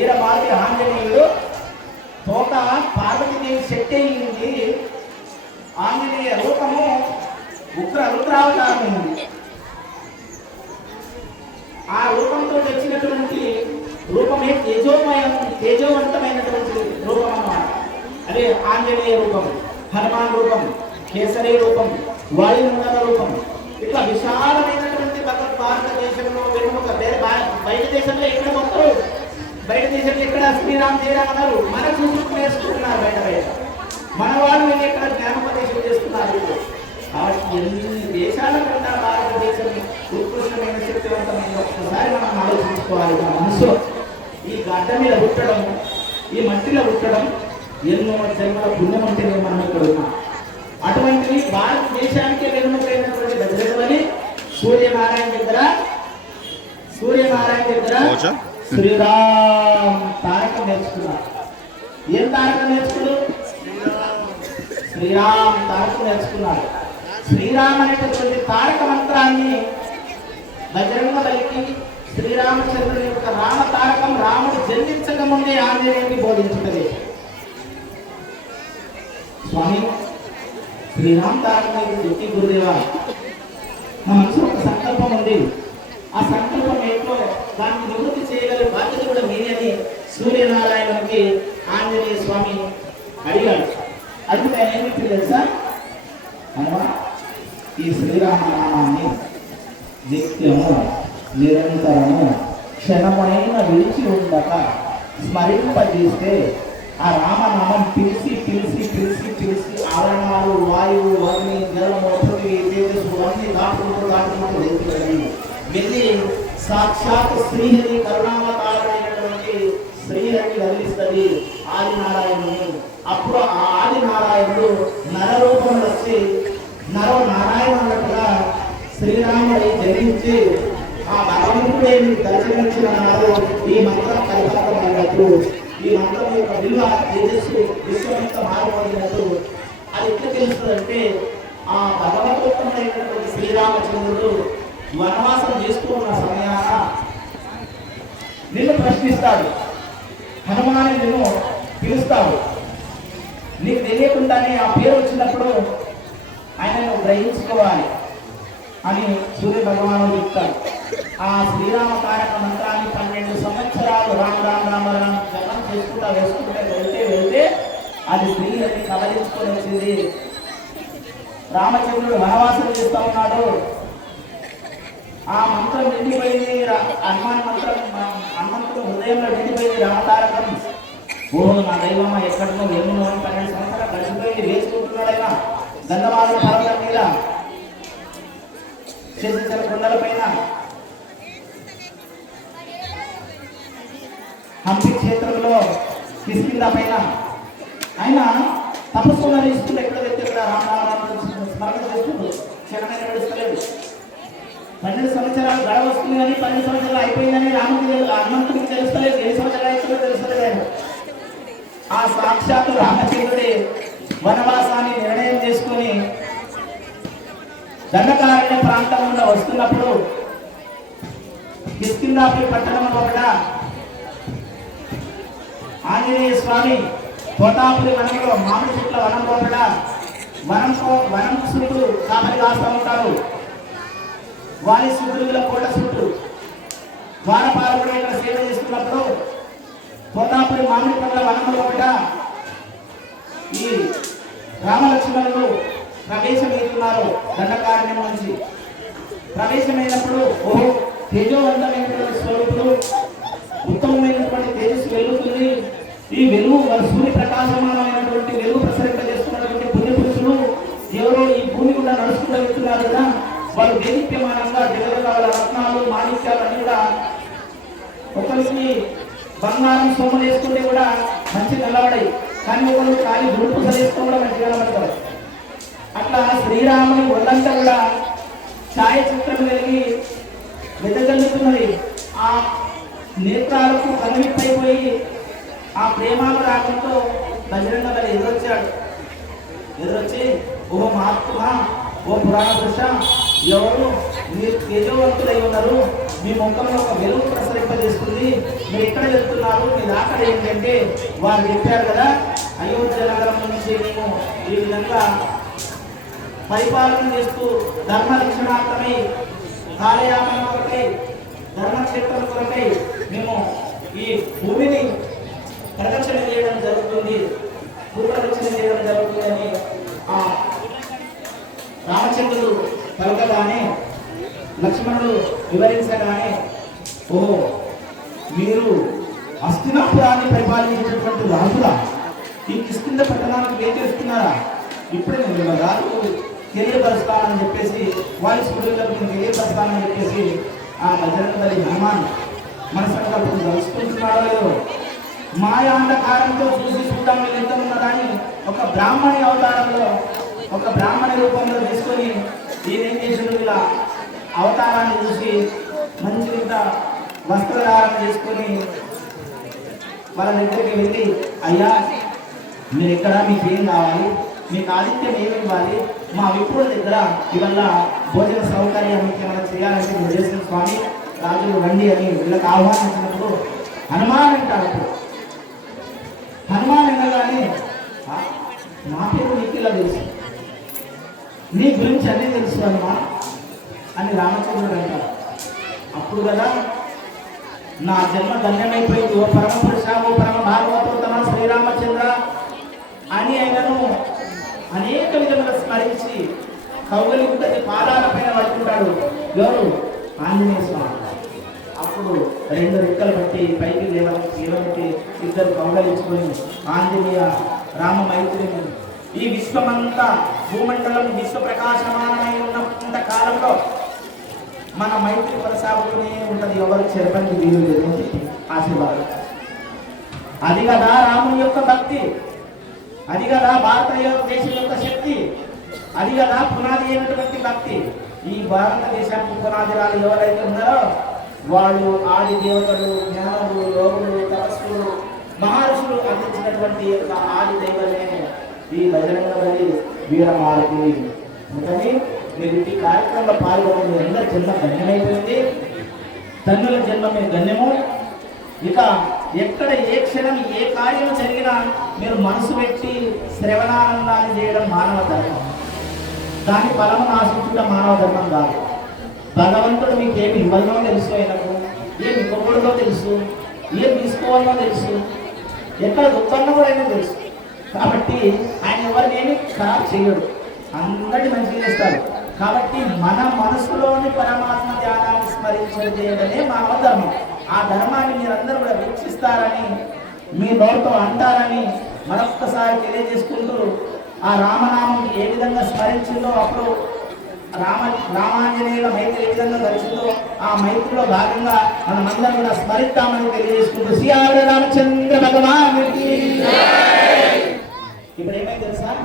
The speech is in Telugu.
వీరమార్తి ఆంజనేయుడు తోట పార్వతీదేవి శక్తి అయింది. ఆంజనేయ రూపము ఉగ్ర రుద్రావతారమైంది ఆ రూపంతో వచ్చినటువంటి రూపమే తేజోమయం తేజోవంతమైనటువంటి రూపం అన్నమాట. అదే ఆంజనేయ రూపం హనుమాన్ రూపం కేసరి రూపం వాయుమండల రూపం. ఇట్లా విశాలమైనటువంటి భారతదేశంలో వెనుక వేరే బయట దేశంలో ఎక్కడ మొక్కలు బయట దేశంలో ఎక్కడ శ్రీరామ్ జయరామ్ అన్నారు. మన చూసుకు నేర్చుకుంటున్నారు బయట బయట. మన వాళ్ళు వెళ్ళి ఎక్కడ జ్ఞానోపదేశం చేస్తున్నారు? కాబట్టి ఎన్ని దేశాల కన్నా భారతదేశం ఉత్కృష్టమైన శక్తివంతమైన ఒక్కసారి మనం ఆలోచించుకోవాలి. మన మనసు ఈ గడ్డ మీద పుట్టడం ఈ మట్టిలో పుట్టడం ఎన్నో జన్మల పుణ్యం ఉంటేనే మనం ఇక్కడ ఉన్నాం. అటువంటివి భారతదేశానికి వెనుముకైనటువంటి భద్రతమని సూర్యనారాయణ దగ్గర సూర్యనారాయణ దగ్గర శ్రీరామ్ తారకం నేర్చుకున్నారు ఏం తారకం నేర్చుకుడు శ్రీరామ్ తారకం నేర్చుకున్నాడు. శ్రీరామ్ అనేటటువంటి తారక మంత్రాన్ని బజరంగ బలికి శ్రీరామచంద్రుని యొక్క రామ తారకం రాముడు జన్మించక ముందే ఆంజనేయుని బోధించుతుంది స్వామి శ్రీరామ్ తారకం అయితే చెప్పి గురుదేవా. నా మనసులో ఒక సంకల్పం ఉంది. ఆ సంకల్పం ఏంటో దాన్ని నివృత్తి చేయగల బాధ్యత కూడా మీరే అని సూర్యనారాయణకి ఆంజనేయ స్వామి అడిగాడు. అందుకే ఆయన ఏమి తెలుసా? హనుమ ఈ శ్రీరామనామాన్ని నిత్యము నిరంతరము క్షణమైన విడిచి ఉండక స్మరింపజేస్తే ఆ రామనామం పిలిచి పిలిచి పిలిచి పిలిచి ఆరణాలు వాయువు అగ్ని జలము పృథివీ తేజస్సు అన్ని దాటుకుంటూ దాటుకుంటూ వెళ్తుంది వెళ్ళి సాక్షాత్ శ్రీహరి కరుణావతారైనటువంటి శ్రీహరిని కదిలిస్తుంది ఆదినారాయణుని. అప్పుడు ఆ ఆదినారాయణుడు నరరూపంలో వచ్చి నర నారాయణ అన్నట్టుగా శ్రీరాముడి జన్మించి ఆ భగవంతుడేమి దర్శనించినారు ఈ మంత్రం పరిపాలనట్టు ఈ మంత్రం యొక్క విలువ తేజస్సు విశ్వమంతా మారిపోయినట్టు అది ఎట్లా తెలుస్తుందంటే ఆ భగవంతుడైనటువంటి శ్రీరామచంద్రుడు వనవాసం చేసుకున్న సమయాన నిన్ను ప్రశ్నిస్తాడు. హనుమాని నిన్ను పిలుస్తాడు. నీకు తెలియకుండానే ఆ పేరు వచ్చినప్పుడు ఆయనను గ్రహించుకోవాలి అని సూర్య భగవానుడు చెప్తాడు. ఆ శ్రీరామ తారక మంత్రాన్ని పన్నెండు సంవత్సరాలు రామ రామ రామ రామ జపం చేసుకుంటా వేసుకుంటే వెళ్తే వెళ్తే అది స్త్రీలని కవలించుకొని వచ్చింది. రామచంద్రుడు వనవాసం చేస్తా ఉన్నాడు. ఆ మంత్రం నిండిపోయింది. హనుమాన్ మంత్రం మ- హనుమంతుడు హృదయంలో నిండిపోయింది రామతారకం. ఓ నా దైవమ్మ ఎక్కడో ఎన్నో అని పన్నెండు సంవత్సరాలు గడిచిపోయింది వేసుకుంటున్నాడైనా ఆయన గంధమాల పర్వతం మీద చేసిన కొండలపైన హంపి క్షేత్రంలో కిస్కింద పైన. ఆయన తపస్సు నడుస్తుంది ఎక్కడ వెళ్తే కూడా రామనారాయణ స్మరణ చేస్తుంది క్షణమైన పన్నెండు సంవత్సరాలు గడ వస్తుంది కానీ పన్నెండు సంవత్సరాలు అయిపోయిందని రాముడికి హనుమంతుడికి తెలుస్తలేదు ఎన్ని సంవత్సరాలు అవుతుందో తెలుస్తలేదు. ఆయన ఆ సాక్షాత్తు రామచంద్రుడి వనవాసాన్ని నిర్ణయం చేసుకుని దండకారణ్య ప్రాంతంలో వస్తున్నప్పుడు కిష్కిందాపి పట్టణంలో కూడా ఆంజనేయ స్వామి తోటాపురి వనంలో మామిడి చెట్ల వనంలో కూడా వనం వనం చుట్టూ కాపరి కాస్తూ ఉంటారు. వారి సుగ్రీవుల కోట చుట్టూ ద్వారపాలకుడు ఇక్కడ సేవ చేస్తున్నప్పుడు పోతాపురి మామిడి పండ్ల వనంలో ఒకట ఈ రామలక్ష్మణులు ప్రవేశమవుతున్నారు దండకారణ్యం నుంచి. ప్రవేశమైనప్పుడు ఓహో తేజోవంతమైనటువంటి స్వరూపుడు ఉత్తమమైనటువంటి తేజస్సు వెలుగుతుంది. ఈ వెలుగు సూర్య ప్రకాశమానమైనటువంటి వెలుగు ప్రసరింపజేస్తున్నటువంటి పుణ్యపురుషులు ఎవరో ఈ భూమి కూడా నడుచుకుంటూ వెళ్తున్నారు కదా. వాళ్ళు దేదీప్యమానంగా జగదగల రత్నాలు మాణిక్యాలు కూడా ఒకరికి బంగారం సోమలు వేసుకుంటే కూడా మంచి నిలబడాయి కానీ ఒకరు ఖాళీ గుడుపు వేసుకుని కూడా మంచి నిలబడతారు. అట్లా శ్రీరాముని ఒళ్ళంతా కూడా ఛాయచిత్రం కలిగి వెదజల్లుతున్నది. ఆ నేత్రాలకు కనువిప్పైపోయి ఆ ప్రేమాలు రావడంతో బజరంగ ఎదురొచ్చాడు. ఎదురొచ్చి ఓ మహాత్మా ఓ పురాణ పురుష ఎవరు? మీరు తేజవంతులై ఉన్నారు. మీ ముఖంలో ఒక వెలుగు ప్రసరింపజేస్తుంది. మీరు ఎక్కడ వెళ్తున్నారు. మీ దాకా ఏంటంటే వారు చెప్పారు కదా అయోధ్య నగరం నుంచి మేము ఈ విధంగా పరిపాలన చేస్తూ ధర్మ రక్షణార్థమై కాలయాపన ధర్మక్షేత్రం కొరకై మేము ఈ భూమిని ప్రదక్షిణ చేయడం జరుగుతుంది భూప్రదక్షిణ చేయడం జరుగుతుందని ఆ రామచంద్రుడు పలకగానే లక్ష్మణుడు వివరించగానే ఓహో మీరు అస్థినాపురాన్ని పరిపాలించేటటువంటి రాజులా ఈ కిష్కింద పట్టణానికి ఏం చేస్తున్నారా? ఇప్పుడే నేను మిమ్మల్ని రాజు తెలియపరుస్తానని చెప్పేసి వారి సూర్యులకు నేను తెలియపరుస్తానని చెప్పేసి ఆ బజరంగ బలి హనుమాన్ మన సంకల్పం తెలుసుకుంటున్నాడో లేదో? మాయ అంధకారంతో చూసి చూడడం ఎంత ఉన్నదాన్ని ఒక బ్రాహ్మణి అవతారంలో ఒక బ్రాహ్మణి రూపంలో తీసుకొని ఈయనేం చేసిన ఇలా అవతారాన్ని చూసి మంచి ఇంత వస్త్రధారణ చేసుకొని వాళ్ళ దగ్గరికి వెళ్ళి అయ్యా మీరు ఎక్కడ? మీకు ఏం కావాలి? మీకు ఆదిత్యం ఏమి ఇవ్వాలి? మా విప్రుల దగ్గర ఇవల్ల భోజన సౌకర్యం మీకు ఏమైనా చేయాలంటే మీరు చేసిన స్వామి రాజులు రండి అని వీళ్ళకి ఆహ్వానించినప్పుడు హనుమాన్ అంటారు అప్పుడు. హనుమాన్ అనగానే "ఆ, నా పేరు నీకు ఇలా తెలుసు. నీ గురించి అన్నీ తెలుసు హనుమాన్ అని రామచంద్రుడు అంటారు అప్పుడు కదా నా జన్మ ధన్యమైపోయింది. ఓ పరమ పురుష పరమ భాగవతోత్తమ శ్రీరామచంద్ర అని ఆయనను అనేక విధముల స్మరించి కౌగలింతటి పాదాల పైన పడుకుంటాడు. ఎవరు? ఆంజనేయ స్వామి. అప్పుడు రెండు రెక్కలు బట్టి పైకి లేవ లేవనెత్తి ఇద్దరు కౌగలించుకొని ఆంజనేయ రామ మైత్రిని ఈ విశ్వమంతా భూమండలం విశ్వ ప్రకాశమానమై ఉన్నంత కాలంలో మన మైత్రి కొనసాగుతూనే ఉంటది. ఎవరు చెరపని వీలు లేదు ఆశీర్వాదం. అది కదా రాముని యొక్క భక్తి. అది కదా భారతదేశం యొక్క శక్తి. అది కదా పునాది అయినటువంటి భక్తి. ఈ భారతదేశానికి పునాదిరాలు ఎవరైతే ఉన్నారో వాళ్ళు ఆది దేవతలు జ్ఞానులు యోగులు తపస్సులు మహర్షులు అందించినటువంటి యొక్క ఆది దైవమే. ఈ బహిరంగ బలి వీరమాలకి మీరు ఈ కార్యక్రమంలో పాల్గొన్న మీ అందరి జన్మ ధన్యమైపోయింది. తన్నుల జన్మ మేము ధన్యము. ఇక ఎక్కడ ఏ క్షణం ఏ కార్యం జరిగినా మీరు మనసు పెట్టి శ్రవణానందాన్ని చేయడం మానవ ధర్మం. దాని ఫలమును ఆశించడం మానవ ధర్మం కాదు. భగవంతుడు మీకు ఏమి ఇవ్వాలో తెలుసు ఆయనకు ఏమి ఇవ్వకూడదో తెలుసు ఏం తీసుకోవాలో తెలుసు ఎక్కడ దుఃఖంలో కూడా అయినా తెలుసు. కాబట్టి ఆయన ఎవరినేమి ఖరాబ్ చేయడు. అందరినీ మంచిగా చేస్తారు కాబట్టి మన మనసులోని పరమాత్మ ధ్యానాన్ని స్మరించడం చేయడమే మా అవధర్మం ఆ ధర్మాన్ని మీరందరూ కూడా వీక్షిస్తారని మీ నోటితో అంటారని మరొక్కసారి తెలియజేసుకుంటూ ఆ రామనామం ఏ విధంగా స్మరించిందో అప్పుడు రామ రామాంజనేయుల మైత్రి ఏ విధంగా కలిసిందో ఆ మైత్రిలో భాగంగా మనమందరం కూడా స్మరిద్దామని తెలియజేసుకుంటూ శ్రీ రామచంద్ర భగవాన్ ఇప్పుడు ఏమైంది తెలుసా?